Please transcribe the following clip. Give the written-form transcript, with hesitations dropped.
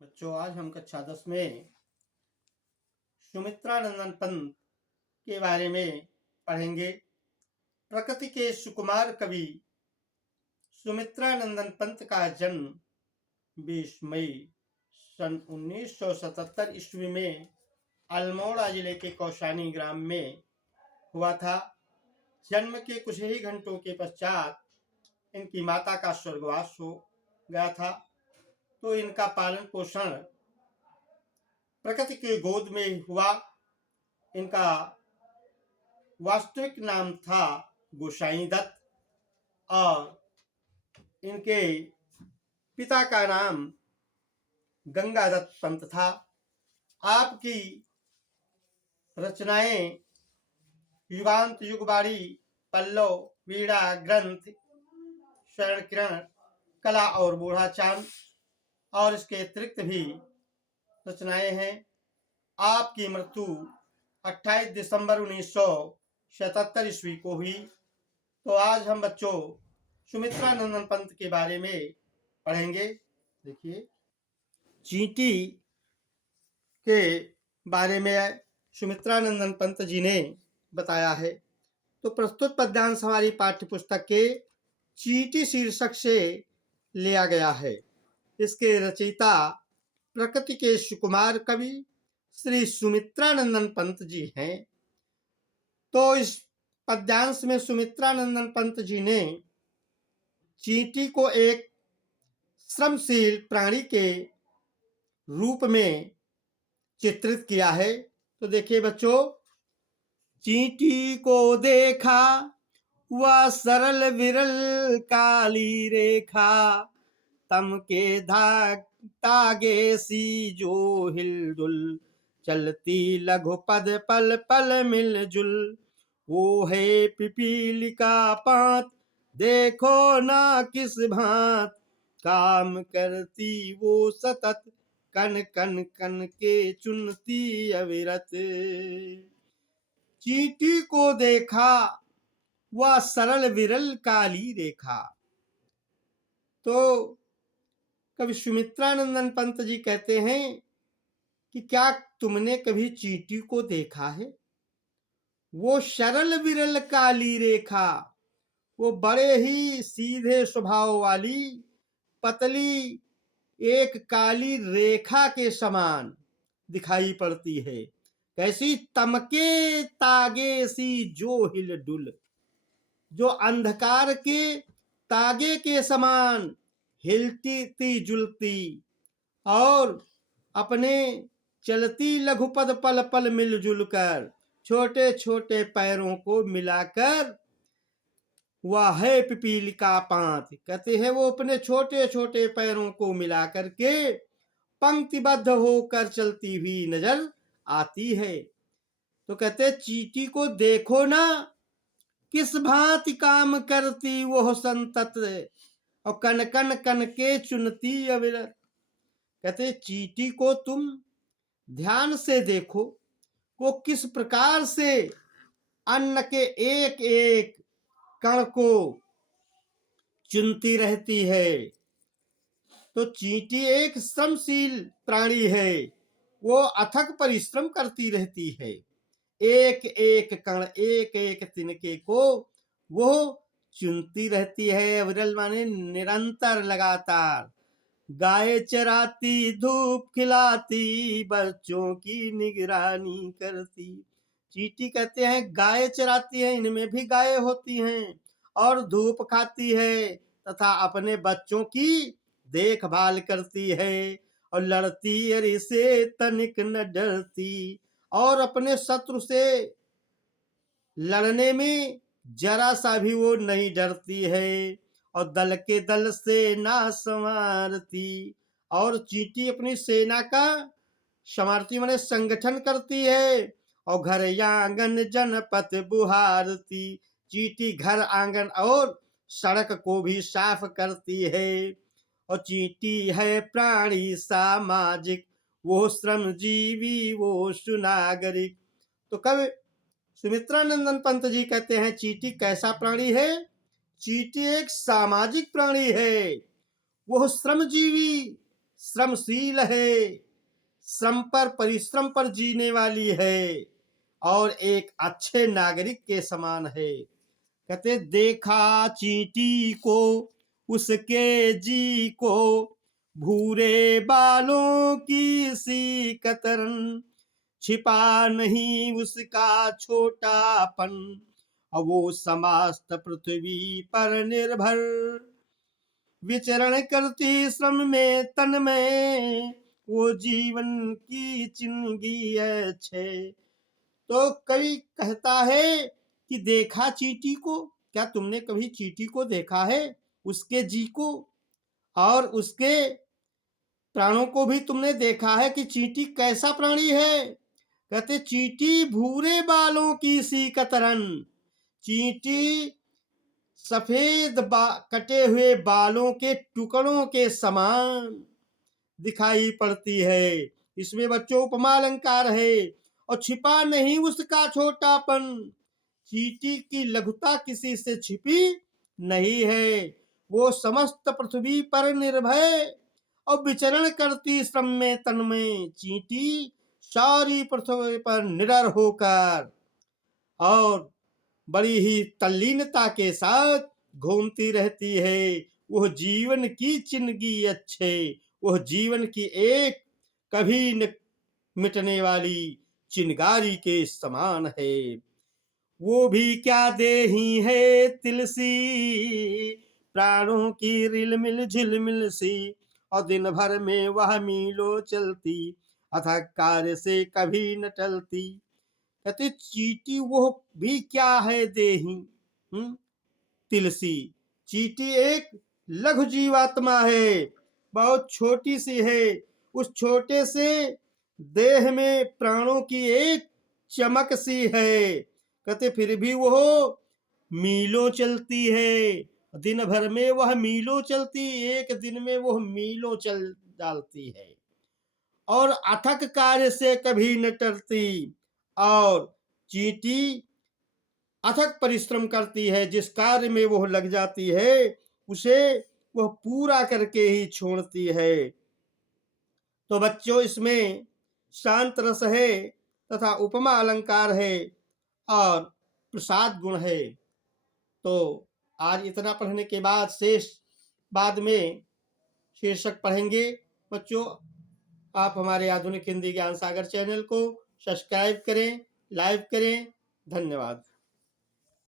बच्चों, आज हम कक्षा 10 में सुमित्रानंदन पंत के बारे में पढ़ेंगे। प्रकृति के सुकुमार कवि सुमित्रानंदन पंत का जन्म 20 मई सन 1977 ईस्वी में अल्मोड़ा जिले के कौशानी ग्राम में हुआ था। जन्म के कुछ ही घंटों के पश्चात इनकी माता का स्वर्गवास हो गया था, तो इनका पालन पोषण प्रकृति की गोद में हुआ। इनका वास्तविक नाम था गोसाई दत्त और इनके पिता का नाम गंगादत्त पंत था। आपकी रचनाएं युगांत, युगबाड़ी, पल्लव, वीणा, ग्रंथ, शरण किरण, कला और बूढ़ा चांद और इसके अतिरिक्त भी रचनाएं हैं। आपकी मृत्यु 28 दिसंबर 1977 ईस्वी को हुई। तो आज हम बच्चों सुमित्रानंदन पंत के बारे में पढ़ेंगे। देखिए, चींटी के बारे में सुमित्रानंदन पंत जी ने बताया है। तो प्रस्तुत पद्यांश हमारी पाठ्य पुस्तक के चींटी शीर्षक से लिया गया है। इसके रचयिता प्रकृति के सुकुमार कवि श्री सुमित्रानंदन पंत जी हैं। तो इस पद्यांश में सुमित्रानंदन पंत जी ने चींटी को एक श्रमशील प्राणी के रूप में चित्रित किया है। तो देखिए बच्चों, चींटी को देखा वह सरल विरल काली रेखा, तम के तागे सी जो हिलजुल, चलती लघु पद पल पल मिलजुल। वो है पिपीलिका पात, देखो ना किस भांत, काम करती वो सतत, कन कन कन के चुनती अविरत। चींटी को देखा वह सरल विरल काली रेखा। तो कवि सुमित्रानंदन पंत जी कहते हैं कि क्या तुमने कभी चींटी को देखा है? वो सरल विरल काली रेखा, वो बड़े ही सीधे स्वभाव वाली पतली एक काली रेखा के समान दिखाई पड़ती है। कैसी? तमके तागे सी जो हिल डुल, जो अंधकार के तागे के समान हिलती जुलती और अपने चलती लघुपद पल पल मिलजुल कर छोटे छोटे पैरों को मिलाकर वह है पिपीलिका पांत। कहते हैं वो अपने छोटे छोटे पैरों को मिला करके पंक्तिबद्ध होकर चलती हुई नजर आती है। तो कहते चींटी को देखो ना किस भांति काम करती वो संतत, और कन कन कन के चुनती अविरत। कहते चींटी को तुम ध्यान से देखो, वो किस प्रकार से अन्न के एक एक कण को चुनती रहती है। तो चींटी एक श्रमशील प्राणी है, वो अथक परिश्रम करती रहती है। एक एक कण, एक एक तिनके को वो चुनती रहती है। अविरल माने निरंतर, लगातार। गाय चराती, धूप खिलाती, बच्चों की निगरानी करती। चींटी कहते हैं गाय चराती है, इनमें भी गाय होती हैं, और धूप खाती है तथा अपने बच्चों की देखभाल करती है, और लड़ती अरे से तनिक न डरती, और अपने शत्रु से लड़ने में जरा सा भी वो नहीं डरती है, और दल के दल सेना संवारती। और चींटी अपनी सेना का संवारती माने संगठन करती है, और घर आंगन जनपथ बुहारती। चींटी घर आंगन और सड़क को भी साफ करती है। और चींटी है प्राणी सामाजिक, वो श्रमजीवी वो सुनागरिक। तो कब सुमित्रानंदन पंत जी कहते हैं चींटी कैसा प्राणी है? चींटी एक सामाजिक प्राणी है, वो श्रमजीवी श्रमशील है, श्रम पर परिश्रम पर जीने वाली है और एक अच्छे नागरिक के समान है। कहते देखा चींटी को उसके जी को, भूरे बालों की सी कतरन, छिपा नहीं उसका छोटापन, और वो समस्त पृथ्वी पर निर्भर, विचरण करती श्रम में तन में, वो जीवन की चिंगी अच्छे। तो कवि कहता है कि देखा चींटी को, क्या तुमने कभी चींटी को देखा है, उसके जी को और उसके प्राणों को भी तुमने देखा है कि चींटी कैसा प्राणी है। कहते चींटी भूरे बालों की सी कतरन, चींटी सफेद कटे हुए बालों के टुकड़ों के समान दिखाई पड़ती है। इसमें बच्चों उपमा अलंकार है। और छिपा नहीं उसका छोटापन, चींटी की लघुता किसी से छिपी नहीं है, वो समस्त पृथ्वी पर निर्भय और विचरण करती श्रम में तन में, चींटी सारी पृथ्वी पर निडर होकर और बड़ी ही तल्लीनता के साथ घूमती रहती है। वह जीवन की जिंदगी अच्छे, वह जीवन की एक कभी न मिटने वाली चिंगारी के समान है। वो भी क्या देही है तिलसी, प्राणों की रिलमिल झिलमिल सी, और दिन भर में वह मीलों चलती, अथक कार्य से कभी न टलती। कहते चींटी वो भी क्या है देही तिलसी, चींटी एक लघु जीवात्मा है, बहुत छोटी सी है। उस छोटे से देह में प्राणों की एक चमक सी है। कहते फिर भी वो मीलों चलती है, दिन भर में वह मीलों चलती, एक दिन में वह मीलों चल डालती है और अथक कार्य से कभी न टलती। और चींटी अथक परिश्रम करती है, जिस कार्य में वह लग जाती है उसे वह पूरा करके ही छोड़ती है। तो बच्चों इसमें शांत रस है तथा उपमा अलंकार है और प्रसाद गुण है। तो आज इतना पढ़ने के बाद शेष बाद में शीर्षक पढ़ेंगे। बच्चों आप हमारे आधुनिक हिंदी ज्ञान सागर चैनल को सब्सक्राइब करें, लाइक करें। धन्यवाद।